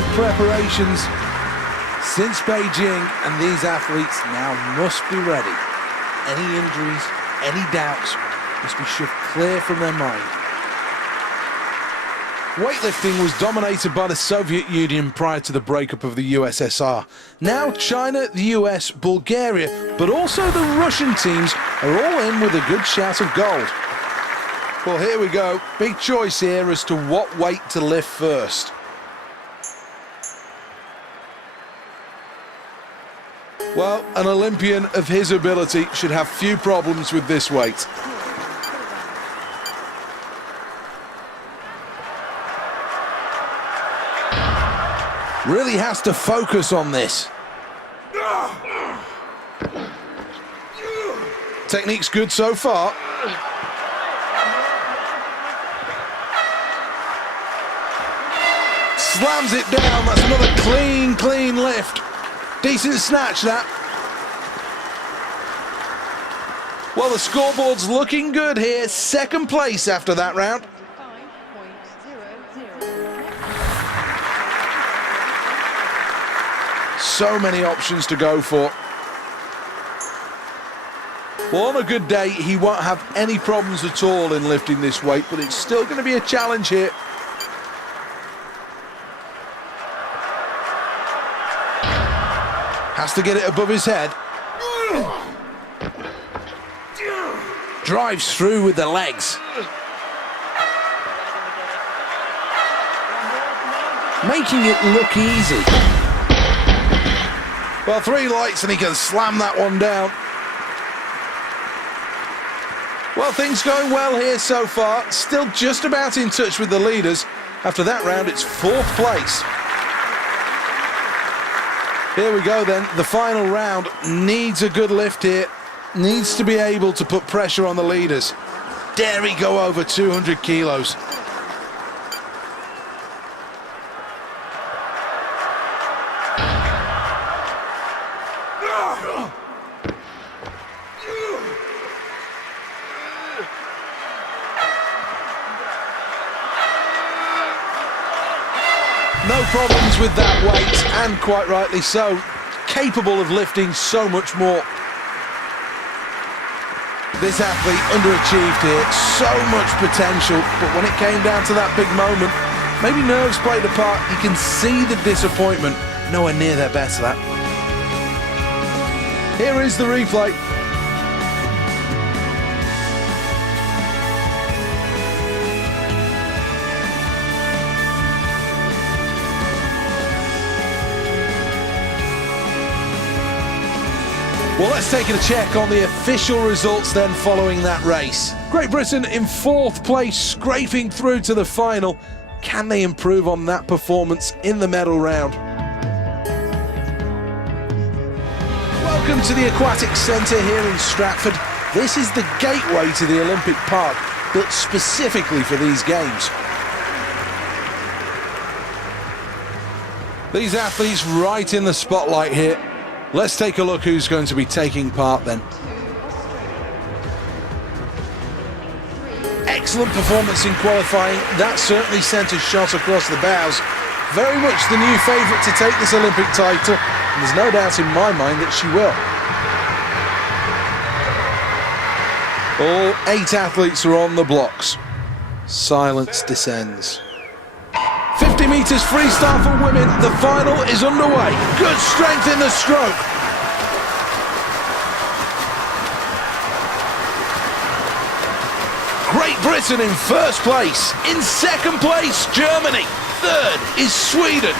of preparations since Beijing, and these athletes now must be ready. Any injuries, any doubts must be shoved clear from their mind. Weightlifting was dominated by the Soviet Union prior to the breakup of the USSR. Now China, the US, Bulgaria, but also the Russian teams are all in with a good shout of gold. Well, here we go. Big choice here as to what weight to lift first. Well, an Olympian of his ability should have few problems with this weight. Really has to focus on this. Technique's good so far. Slams it down. That's another clean lift. Decent snatch, that. Well, the scoreboard's looking good here. Second place after that round. So many options to go for. Well, on a good day, he won't have any problems at all in lifting this weight, but it's still going to be a challenge here. Has to get it above his head. Drives through with the legs. Making it look easy. Well, 3 lights and he can slam that one down. Well, things going well here so far. Still just about in touch with the leaders. After that round, it's 4th place. Here we go then. The final round needs a good lift here. Needs to be able to put pressure on the leaders. Dare he go over 200 kilos. No problems with that weight, and quite rightly so. Capable of lifting so much more. This athlete underachieved here, so much potential, but when it came down to that big moment, maybe nerves played a part. You can see the disappointment. Nowhere near their best, that. Here is the replay. Well, let's take a check on the official results then following that race. Great Britain in 4th place, scraping through to the final. Can they improve on that performance in the medal round? Welcome to the Aquatic Centre here in Stratford. This is the gateway to the Olympic Park, built specifically for these games. These athletes right in the spotlight here. Let's take a look who's going to be taking part then. Excellent performance in qualifying. That certainly sent a shot across the bows. Very much the new favourite to take this Olympic title, and there's no doubt in my mind that she will. All 8 athletes are on the blocks. Silence descends. 50 metres freestyle for women. The final is underway. Good strength in the stroke. Great Britain in 1st place. In 2nd place, Germany. 3rd is Sweden.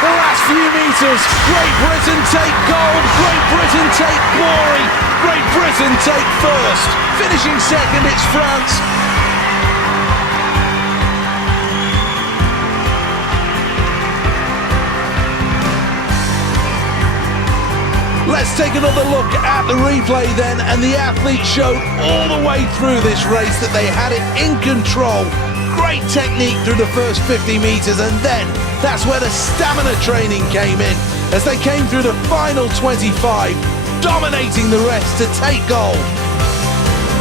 The last few metres. Great Britain take gold. Great Britain take glory. Great Britain take 1st. Finishing 2nd, it's France. Let's take another look at the replay then, and the athletes showed all the way through this race that they had it in control. Great technique through the first 50 metres, and then that's where the stamina training came in, as they came through the final 25, dominating the rest to take gold.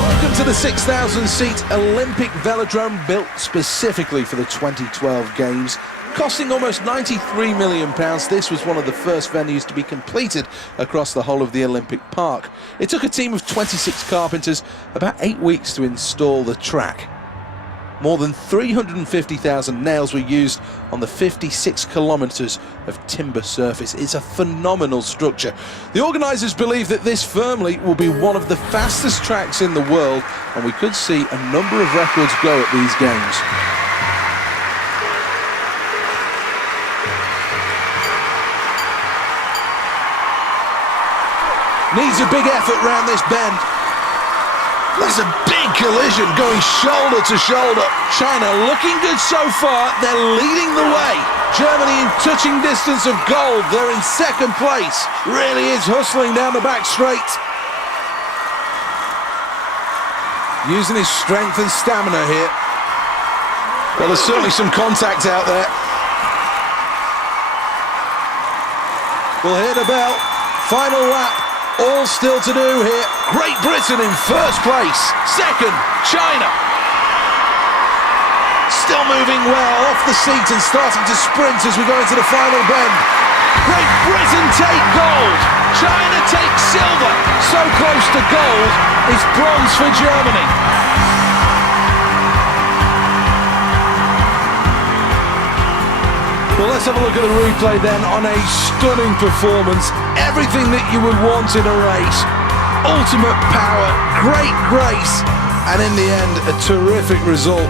Welcome to the 6,000-seat Olympic Velodrome, built specifically for the 2012 Games. Costing almost £93 million, this was one of the first venues to be completed across the whole of the Olympic Park. It took a team of 26 carpenters about 8 weeks to install the track. More than 350,000 nails were used on the 56 kilometres of timber surface. It's a phenomenal structure. The organisers believe that this firmly will be one of the fastest tracks in the world, and we could see a number of records go at these Games. Needs a big effort round this bend. That's a big collision going shoulder to shoulder. China looking good so far. They're leading the way. Germany in touching distance of gold. They're in second place. Really is hustling down the back straight. Using his strength and stamina here. Well, there's certainly some contact out there. We'll hear the bell. Final lap. All still to do here. Great Britain in first place. Second, China. Still moving well off the seat and starting to sprint as we go into the final bend. Great Britain take gold. China takes silver. So close to gold, it's bronze for Germany. Well, let's have a look at the replay then on a stunning performance. Everything that you would want in a race. Ultimate power, great grace, and in the end, a terrific result.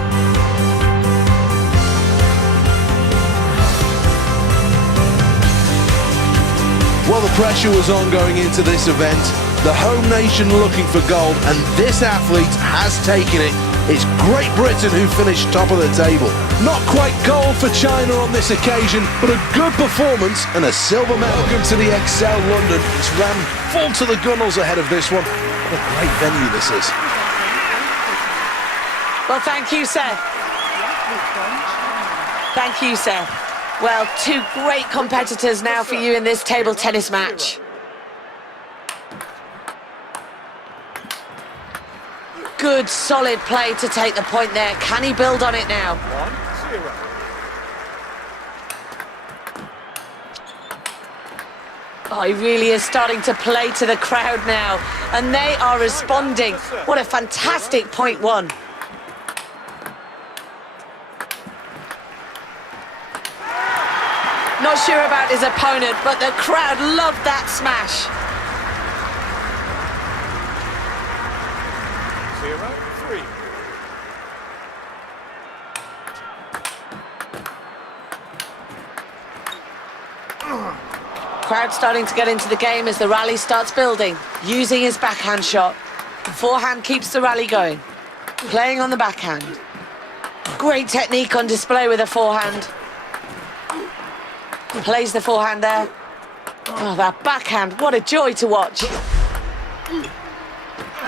Well, the pressure was on going into this event. The home nation looking for gold, and this athlete has taken it. It's Great Britain who finished top of the table. Not quite gold for China on this occasion, but a good performance and a silver medal. Welcome to the Excel London. It's ran full to the gunnels ahead of this one. What a great venue this is. Well, thank you, Seth. Thank you, Seth. Well, two great competitors now for you in this table tennis match. Good, solid play to take the point there. Can he build on it now? 1-0. Oh, he really is starting to play to the crowd now, and they are responding. What a fantastic point one. Not sure about his opponent, but the crowd loved that smash. 0-3. Crowd starting to get into the game as the rally starts building. Using his backhand shot. The forehand keeps the rally going. Playing on the backhand. Great technique on display with the forehand. Plays the forehand there. Oh, that backhand, what a joy to watch.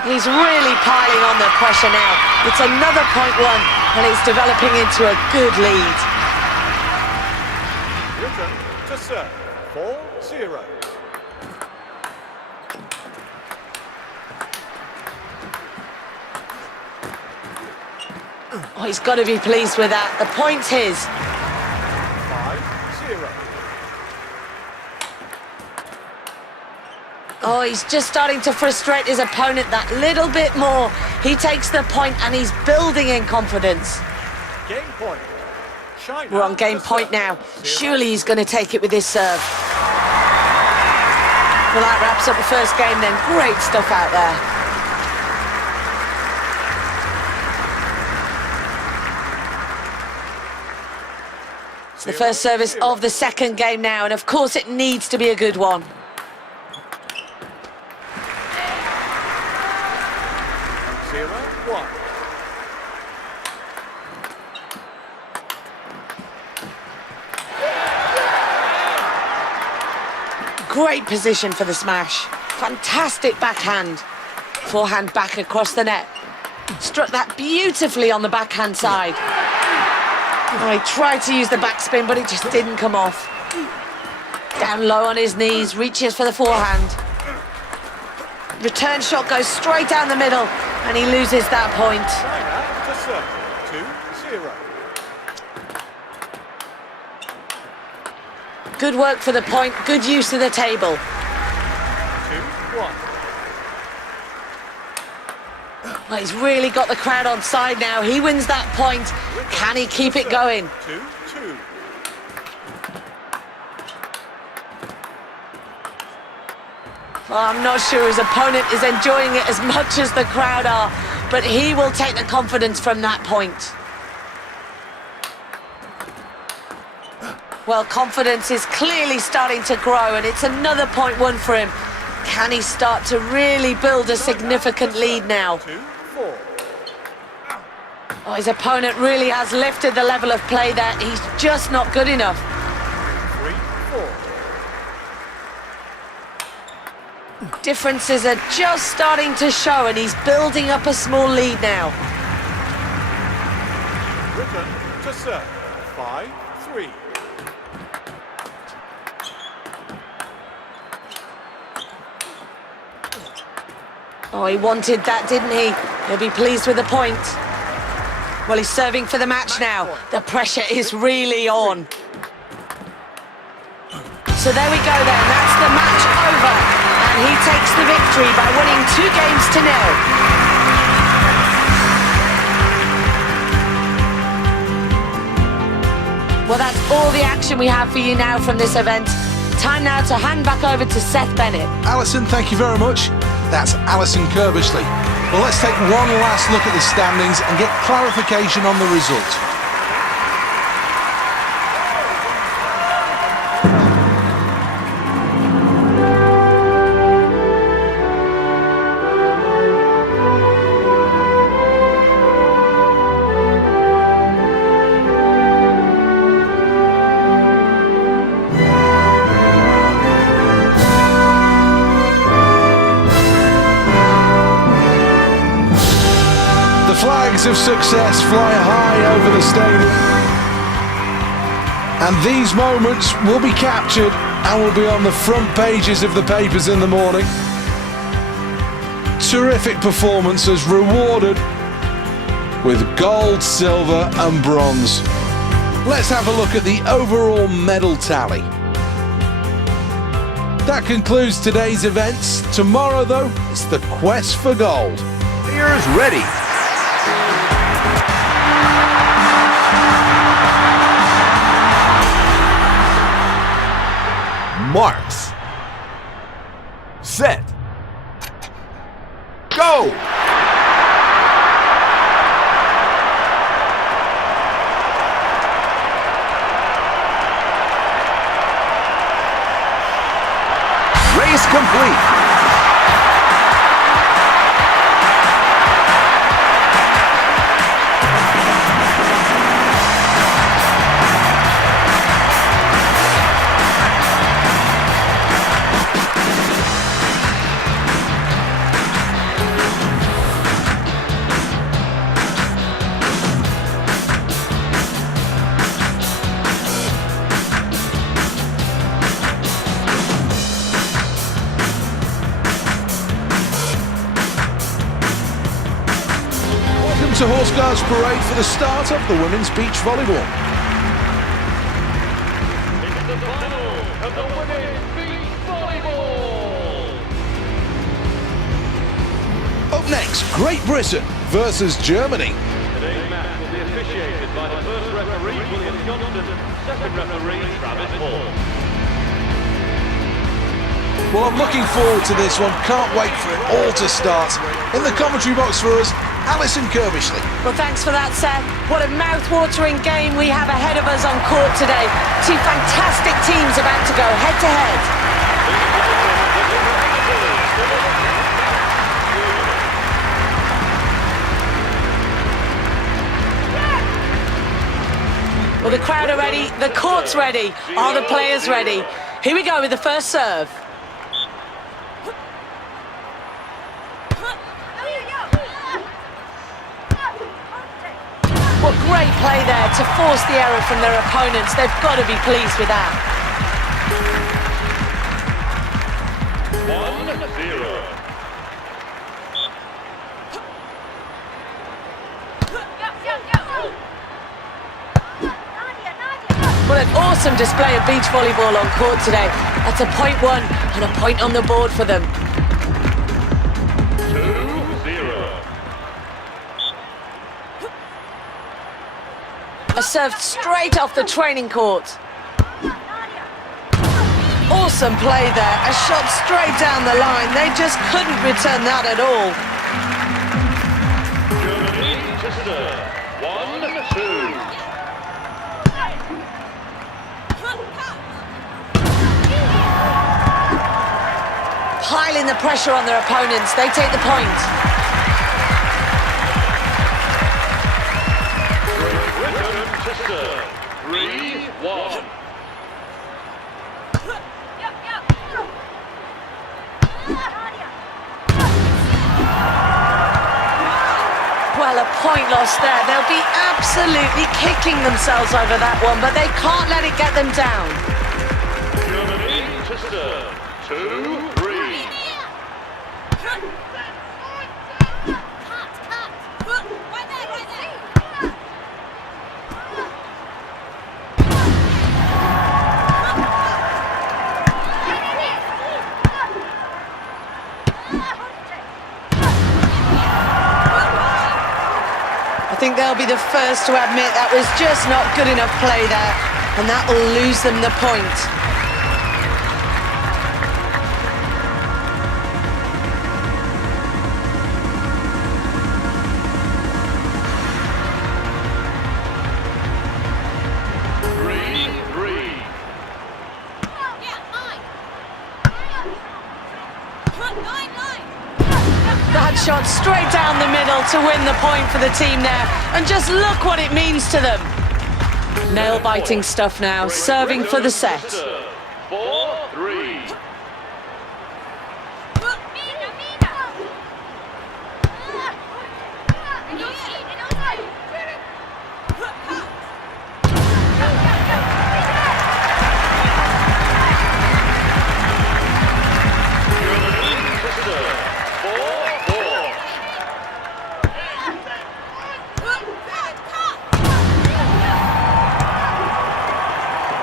He's really piling on the pressure now. It's another point one, and it's developing into a good lead. Britain to serve. 4-0. Oh, he's got to be pleased with that. The point's his. 5-0. Oh, he's just starting to frustrate his opponent that little bit more. He takes the point and he's building in confidence. Game point. China. We're on game point now. Surely he's going to take it with his serve. Well, that wraps up the first game then. Great stuff out there. It's the first service of the second game now, and of course it needs to be a good one. Great position for the smash. Fantastic backhand. Forehand back across the net. Struck that beautifully on the backhand side. Oh, he tried to use the backspin, but it just didn't come off. Down low on his knees, reaches for the forehand. Return shot goes straight down the middle, And he loses that point. China to serve. 2-0. Good work for the point, good use of the table. 2-1. Well, he's really got the crowd on side now. He wins that point. Can he keep it going? 2-2. Well, I'm not sure his opponent is enjoying it as much as the crowd are, but he will take the confidence from that point. Well, confidence is clearly starting to grow, and it's another point won for him. Can he start to really build a significant lead now? 2-4. Oh, his opponent really has lifted the level of play there. He's just not good enough. 3-4. Differences are just starting to show, and he's building up a small lead now. Britain to serve. 5-3. Oh, he wanted that, didn't he? He'll be pleased with the point. Well, he's serving for the match now. The pressure is really on. So there we go then. That's the match over. And he takes the victory by winning 2-0. Well, that's all the action we have for you now from this event. Time now to hand back over to Seth Bennett. Alison, thank you very much. That's Alison Kirbishley. Well, let's take one last look at the standings and get clarification on the result. Flags of success fly high over the stadium, and these moments will be captured and will be on the front pages of the papers in the morning. Terrific performances rewarded with gold, silver and bronze. Let's have a look at the overall medal tally. That concludes today's events. Tomorrow, though, it's the quest for gold. Players ready. Marks. Set. Go! Race complete. To Horse Guards Parade for the start of the women's beach volleyball. It's the final of the women's beach volleyball. Up next, Great Britain versus Germany. Today's match will be officiated by the first referee, William Johnston, second referee, Travis Hall. Well, I'm looking forward to this one. Can't wait for it all to start. In the commentary box for us, Alison Kirbishley. Well, thanks for that, Seth. What a mouth-watering game we have ahead of us on court today. Two fantastic teams about to go head-to-head. Well, the crowd are ready, the court's ready. Are the players ready? Here we go with the first serve. Well, great play there to force the error from their opponents. They've got to be pleased with that. 1-0. awesome display of beach volleyball on court today. That's a point won and a point on the board for them. 2-0. A serve straight off the training court. Awesome play there, a shot straight down the line. They just couldn't return that at all. Germany to serve. 1-2. Piling the pressure on their opponents, they take the point. Britain to serve. 3-1. Well, a point lost there. They'll be absolutely kicking themselves over that one, but they can't let it get them down. Germany to serve. 2-3. I think they'll be the first to admit that was just not good enough play there, and that will lose them the point. That shot straight down the middle to win the point for the team there. And just look what it means to them. Nail-biting stuff now, serving for the set. 4-3.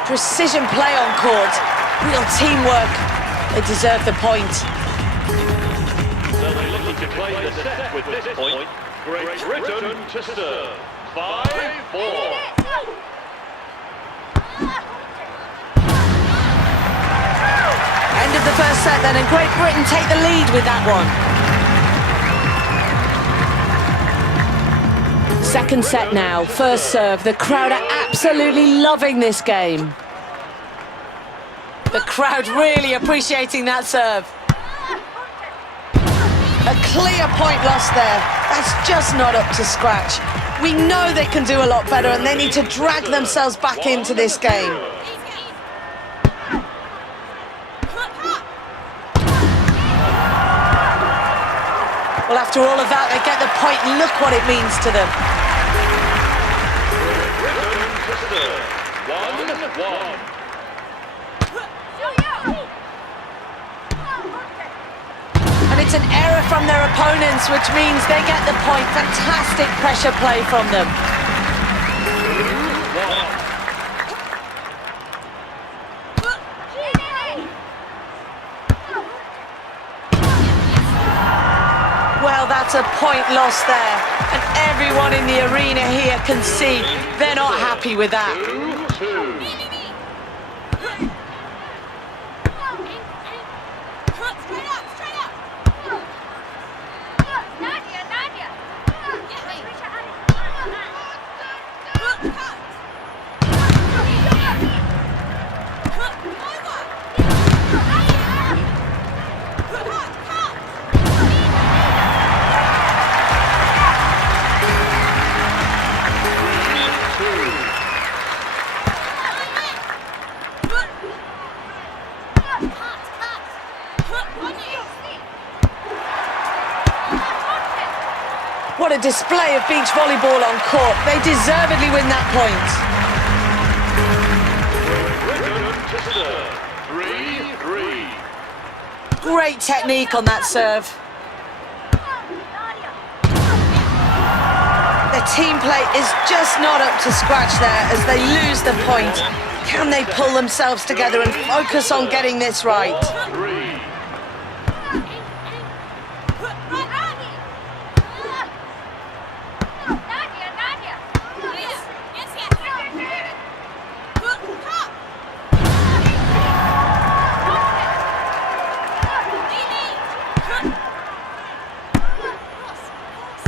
Precision play on court, real teamwork. They deserve the point. Certainly looking to play the set with this point. Great Britain to serve. 5-4. End of the first set then, and Great Britain take the lead with that one. Second set now, first serve. The crowd are absolutely loving this game. The crowd really appreciating that serve. A clear point lost there. That's just not up to scratch. We know they can do a lot better and they need to drag themselves back into this game. Well, after all of that, they get the point. Look what it means to them. 1-1. And it's an error from their opponents, which means they get the point. Fantastic pressure play from them. 2-1. Well, that's a point lost there. And everyone in the arena here can see they're not happy with that. 2-2. What a display of beach volleyball on court. They deservedly win that point. Britain to serve. 3-3. Great technique on that serve. their team play is just not up to scratch there as they lose the point. Can they pull themselves together and focus on getting this right?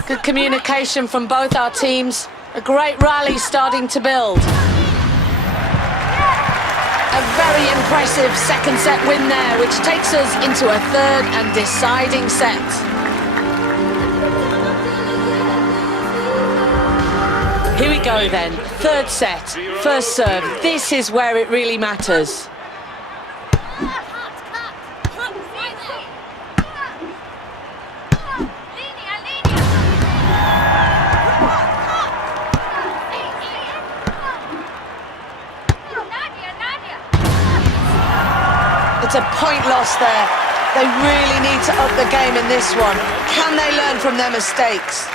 Good communication from both our teams. A great rally starting to build. A very impressive second set win there, which takes us into a third and deciding set. Here we go then, third set, first serve. This is where it really matters. It's a point loss there. They really need to up the game in this one. Can they learn from their mistakes?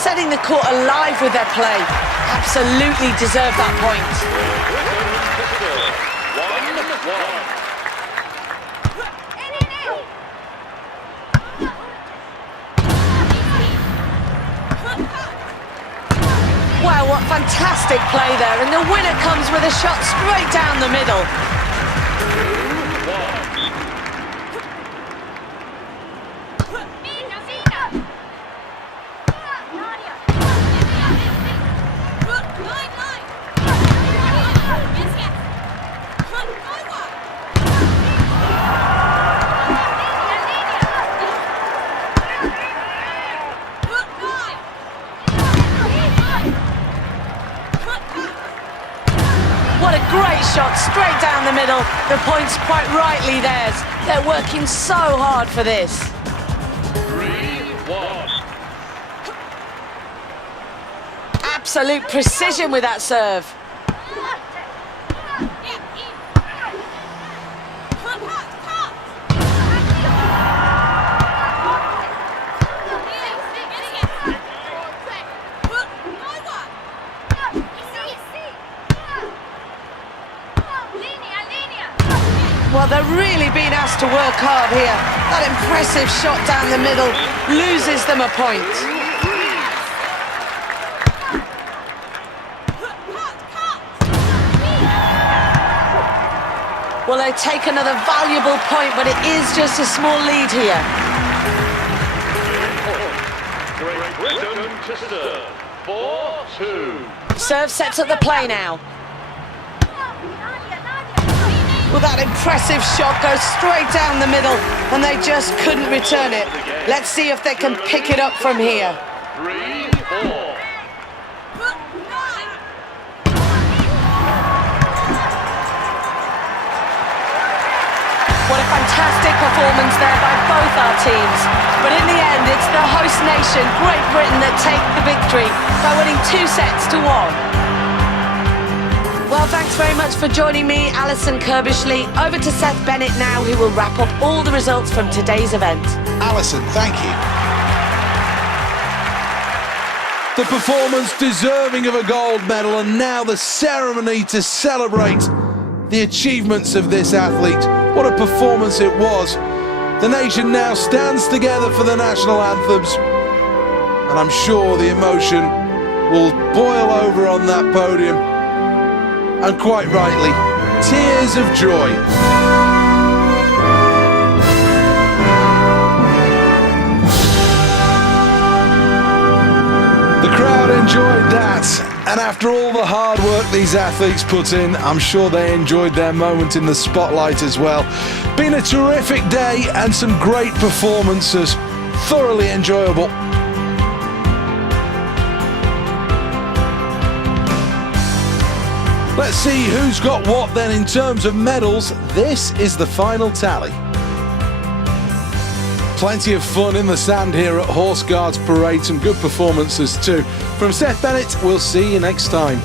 Setting the court alive with their play. Absolutely deserve that point. Wow, what fantastic play there, and the winner comes with a shot straight down the middle. What a great shot, straight down the middle. The point's quite rightly theirs. They're working so hard for this. 3-1. Absolute precision with that serve. Well, they're really being asked to work hard here. That impressive shot down the middle loses them a point. Well, they take another valuable point, but it is just a small lead here. Great Britain to serve. 4-2. Serve sets up the play now. Well, that impressive shot goes straight down the middle, and they just couldn't return it. Let's see if they can pick it up from here. 3-4. What a fantastic performance there by both our teams. But in the end, it's the host nation, Great Britain, that take the victory by winning 2-1. Well, thanks very much for joining me, Alison Kirbishley. Over to Seth Bennett now, who will wrap up all the results from today's event. Alison, thank you. The performance deserving of a gold medal, and now the ceremony to celebrate the achievements of this athlete. What a performance it was. The nation now stands together for the national anthems, and I'm sure the emotion will boil over on that podium. And quite rightly, tears of joy. The crowd enjoyed that, and after all the hard work these athletes put in, I'm sure they enjoyed their moment in the spotlight as well. Been a terrific day and some great performances, thoroughly enjoyable. Let's see who's got what then in terms of medals. This is the final tally. Plenty of fun in the sand here at Horse Guards Parade, some good performances too. From Seth Bennett, we'll see you next time.